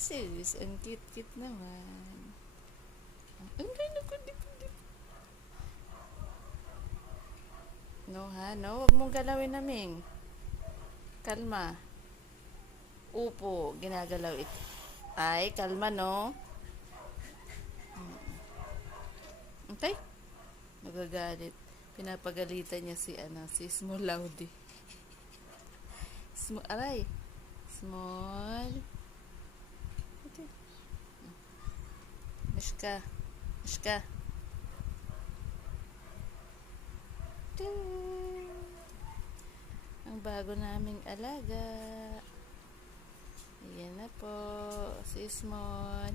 sus, ang cute-cute naman. Ay, naku, dip. No ha, no? Huwag mong galawin naming. Kalma. Upo, ginagalaw ito. Ay, kalma, no? Okay? Nagagalit. Pinapagalitan niya si Small Laudy. Aray. Small. Okay. Mishka. Ang bago naming alaga. Ayan na po. Si Small.